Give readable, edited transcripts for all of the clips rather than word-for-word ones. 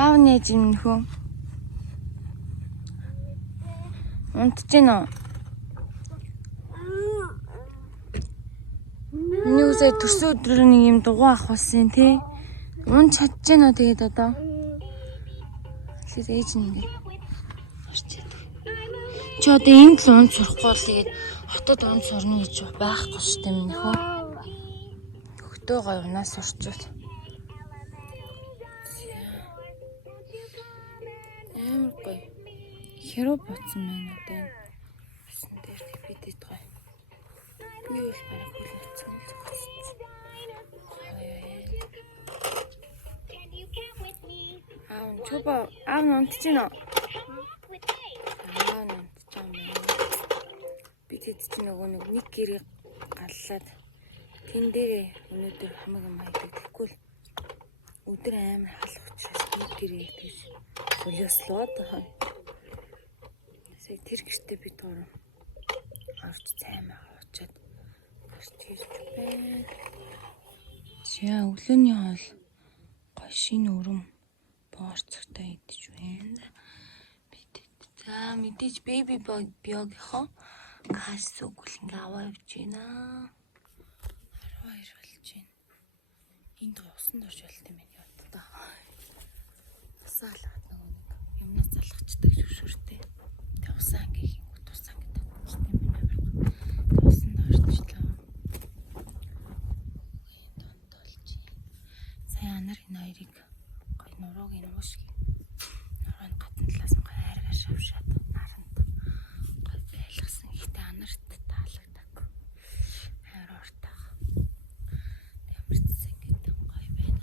Аав нээж юм нөхөө. Унтж гинэ. Миний үсээ төрсөн өдрөө нэг юм дугуй авахулсан тий. Унт чадж гинэ тэгээд одоо. Тэгэхээр ээж нь ингэ орчээд. Чи одоо энд л унт сурахгүй л тэгээд хотод унт сурна гэж байхгүй шүү дээ минь хөө. Хөтөө гой унаас сурчвал. Амар гоё. Хэрэг боцсон байна одоо. Бисэн дээр бидэд гоё. Би л барах үл утсан л гоцсон. Чоба аав унтж гинэ. Бид чи нөгөө нэг гэрээ галлаад тэн дээрээ өнөөдөр хамаг юм хайдаг тэгэхгүй л өдөр амар халах учраас би гэрээ тэгж солиослоод байгаа. Тэр гэртээ бид гурав орж цаймаа хуучаад гарч ирж байна. За өглөөний хоол гоё шинэ өрөм борцогтой идэж байна. Бид за мэдээж baby biogийнхоо кас өгүүлэн аваа явж байна. 12 болж байна. Энд усанд орж болт юм байна яа та. Усаалаад нөгөө нэг юмнаас залхацдаг шүршүртэй. Тэ усаа ингээ хийнгүүт усаа гэдэг үстэй юм байна. Тэ усанд орчлоо. Энд тонтолж. Сая анар энэ хоёрыг гой нурууг нь уушги. Нуруу нь гадна талаас нь гой хайргаар шавшаад нарант гой байлгасан. Ихтэй анарт таалагддаг. Хайр ортаа. Ямарчсан гэдэг гой байна.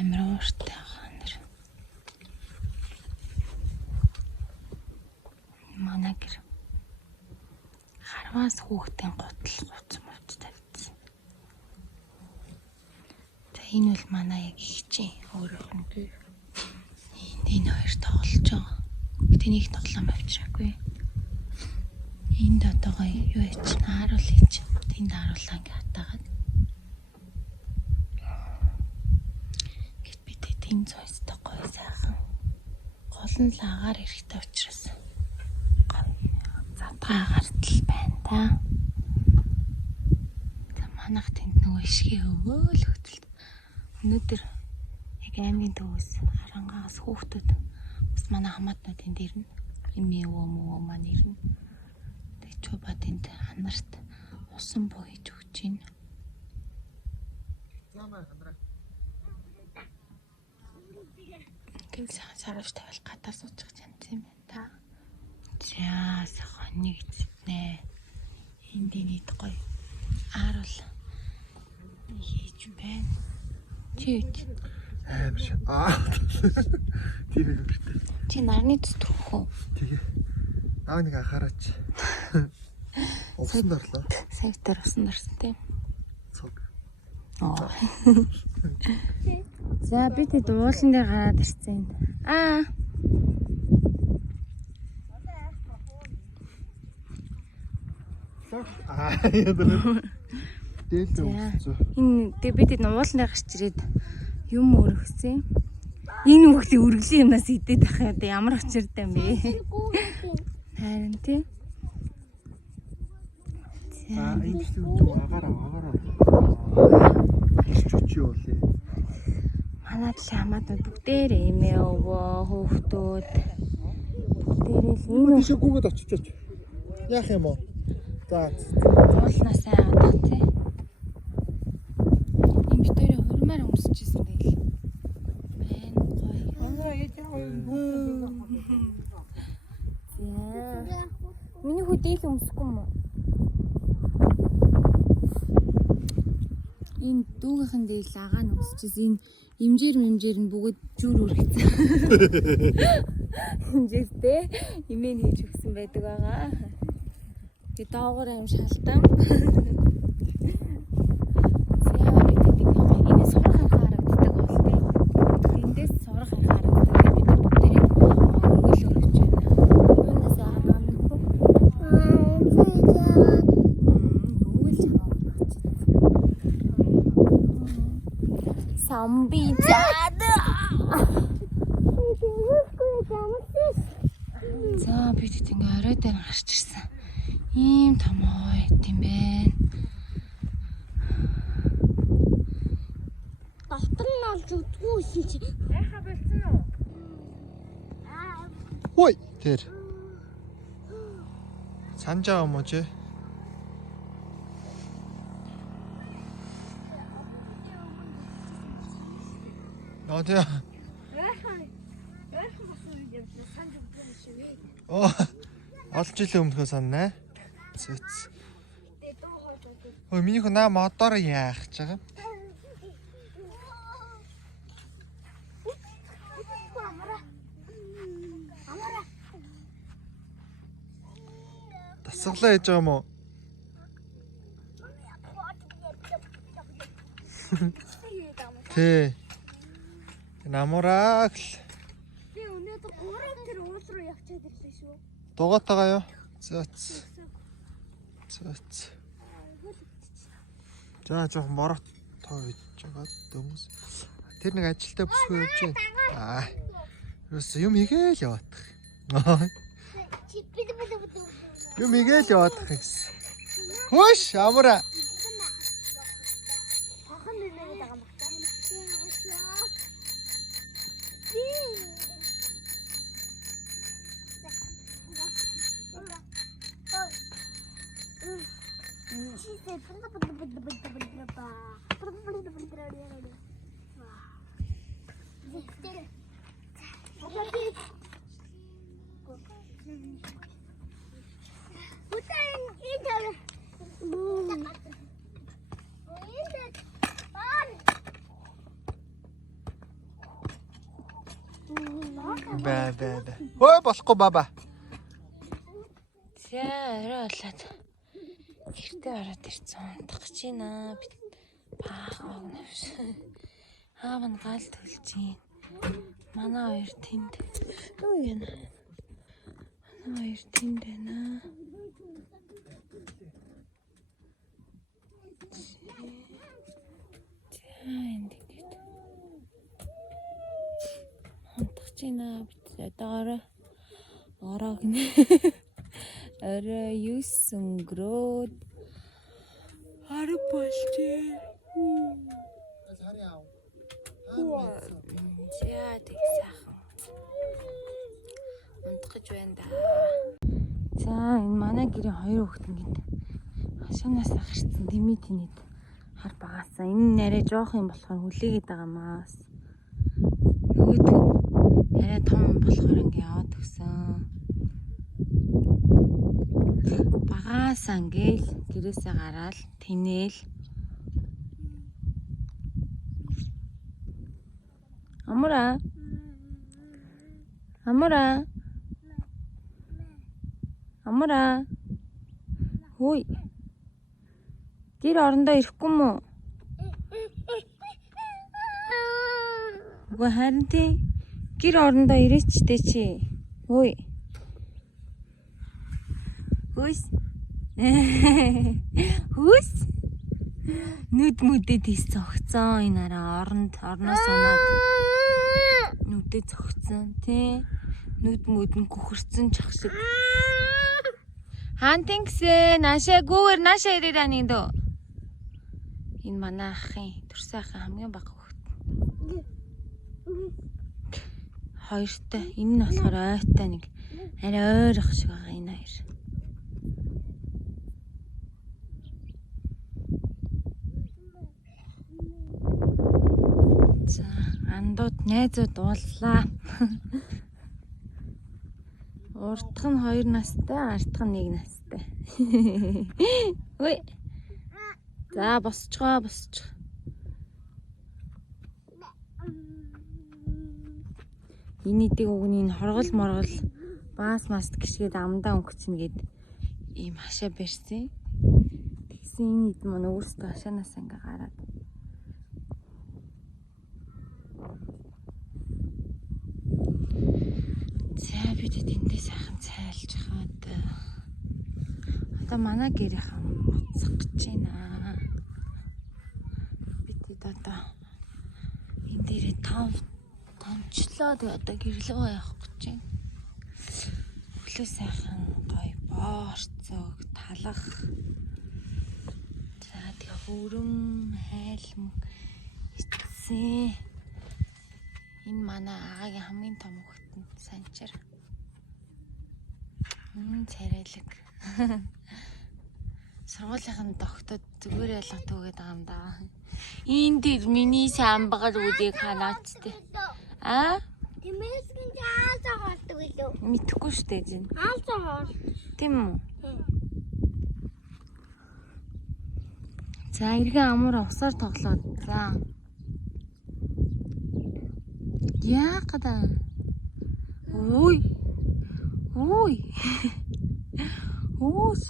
Амар ортаа анар. Манай гэр харваас хүүхдийн готл гоцсон тавьсан. За энэ бол манай яг ихчийн өөрөөх нь гээ. Энэ хоёр тоглож байгаа. Тэнийг тоглоом авчираагүй. Энд одоо гоё юу яач хааруул ийч. Тэнд харуулаа ингээ хатаагаад. Гэт бид тэнд зойстой гоё сайхан. Гол нь л агаар эрэхтэй учраас задгаа гартал байна та. За манайх тэнд нөгөө ишгээ өвөөл хөтөлд. Өнөөдөр яг аймгийн төвөөс харангаас хүүхдүүд бас манай хамаатнууд энд ирнэ. Эми өвөө маань ирнэ. Тэг чуба тэнд ханарт усан боо хийж өгч байна. Замаа ханараа. Гэл саравч тавил гадаа суучих юм байна та. За сахан нэг зэтнэ. Энд нийт гоё ааруул хийж байна. Чийт. Амар шаа. Тийм хэрэгтэй. Чи нарны төстрөх үү? Тэгээ. Аав нэг анхаараач. Усанд орлоо. Сайтар усанд орсон тийм. Цог. За би тэд уулан дээр гараад ирсэн. Яа. Дээлтэй үсцээ. Энэ би тэд уулан дээр гарч ирээд юм өргөсөн. Энэ хүүхдийн үргэлжлэн юмнаас идээд байх юм. Ямар очиртай юм бэ? Харин тий. Энэ шүү агаараа. Чүчи болээ. Манай шамаатууд бүгдээрээ эмээ өвөө хүүхдүүд бүгдээрээ л энэ тийш гүгээд очичооч. Яах юм уу? За. уулнаас аваад тий. Энэ битүүрээ хурмаар өмсөжсэн тэгэл. Мэн гоё. Ангара яа. Миний хөдийг өмсөхгүй юм уу? Энэ дүүгийнхэн дээр л агаа нь өмсчихсэн. Энэ имжээр нь бүгд жүр үргэцэн. Имжээртэй имэн хийж өгсөн байдаг байгаа. Би доогоор аим шалтан. Энэ сурах харагддаг болтой. Эндээс сурах харагддаг. Бид бүгдээ өнгөл өргөж байна. Юунаас аа амгүй. Өвөл чамаа. Самби заад. За бид ингээ орой дээр гарч ирсэн. Ийм том ой тийм байна. Доктор нь олж өгдөггүй юм чи. Яха болсон уу? Ой, тэр. Санаж байгаа юм уу чи? Наа тий. Оо. Олон жилийн өмнөхөө санана. Цэц. Ой, миний хөө наа мотор яах гэж байгаа. Тасглаа хийж байгаа юм уу? Тий. Намураг л. Би өнөөдөр 3 тэр уул руу явчихад ирлээ шүү. Дугаатайгаа юу? Зөөц. Зөөц. За жоохон бороо тоо хийж байгаа дөмс. Тэр нэг ажилдаа бүсгүй явж байна. Аа. Юус юм хийгээл яваадах. Юм хийгээл яваадах гэсэн. Хөөш амра. Хахан нэмээд байгаа юм байна. Баа. Ой болохгүй баба. За орой болоод гэртээ ороод ирсэн. Унтах гэж байна. Би баахан навш. Аав нь гал төлж юм. Манай хоёр тэнд. Юу юм? Манай хоёр тэнд байна. За энд ингээд. Унтах гэж байна. Би одоо ороо гинэ. Орой 9 өнгөрөөд 10 болчихээ. За тэг сайхан. Унтах гэж байна да. За энэ манай гэрийн хоёр хүүхэд ингээд хашаанаас гарсан димитинэд хар багаасан. Энэ нэрээ жоох юм болохоор хүлээгээд байгаа маас. Нөгөөд нь арай том болохоор ингээд яваад өгсөн. Багаасан гээл гэрээсээ гараал тинээл. Амара. Хөөе. Гэр орондоо ирэхгүй мүү? Үгүй харин тий. Гэр орондоо ирээч дээ чи. Хөөе. Хөөс. Хөөс. Нүд мүдэд тийс цогцсон энэ араа орноос унаад нүдэд цогцсон тий. Нүд мүдэн гүхэрсэн чах шиг. Хаантин гэсэн наашаа гүүгээр наашаа ирээд ани дөө. Энэ манай ахын төрсөн ахын хамгийн бага хүүхэд. Хоёртой. Энэ нь болохоор ойтой нэг арай ойрох шиг байгаа энэ хоёр. За андууд найзууд ууллаа. Урдх нь 2 настай, ардх нь 1 настай. Ой. За босчгоо. Инээдэг өгний хоргол моргол баас маст гიშгээд амдаа өнгөчнө гэд ийм хашаа барьсан. Тэгсэн энэ ид маань өөрсдөө хашаанаас ингээ гараад. За бид тэндээ сайхан цайлж хаад. Одоо манай гэрийнхэн буцах гэж байна. Бид одоо энэ дээрээ томчлоо тэгээ одоо гэрлөө явах гэж байна. Өглөө сайхан гоё боорцог талах. За тэгээ хөрөм хайлм эцсэн. Энэ манай агагийн хамгийн том хүүхэд санчир. Царайлаг. Сургуулийнхын тогтод зүгээр ялгадаг гэдэг юм да. Энд дээр миний самбагал үдийг ханаач тээ. Аа? Тэмээсгэн хаалцаа хоолдог илүү. Мэдхгүй шүү дээ зин. Хаалцаа хоол. Тийм үү? За эргэн амуура усаар тоглоод. За. Яа гадаа. Ой. Ой. Ус.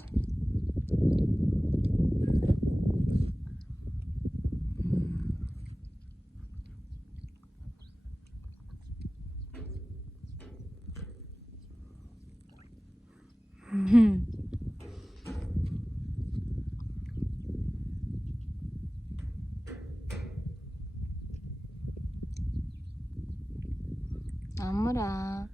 Амра.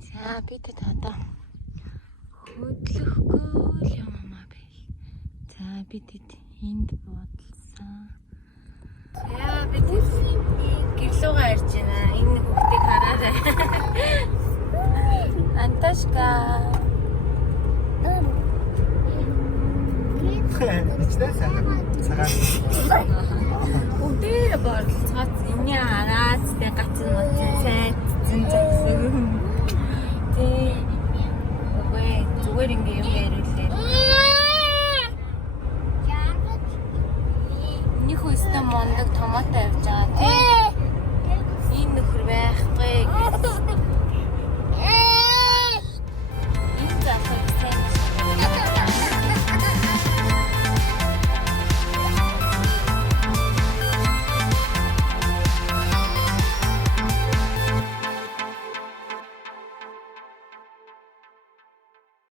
За бид одоо хөдлөхгүй л юм аа бай. За бид энд бодлоо. За бид гэрлүүгээ ирж байна. Энэ хүүхдийг хараарай. Анташка. Бүгдээ борлцоод энэ хараад тэ гацсан сайн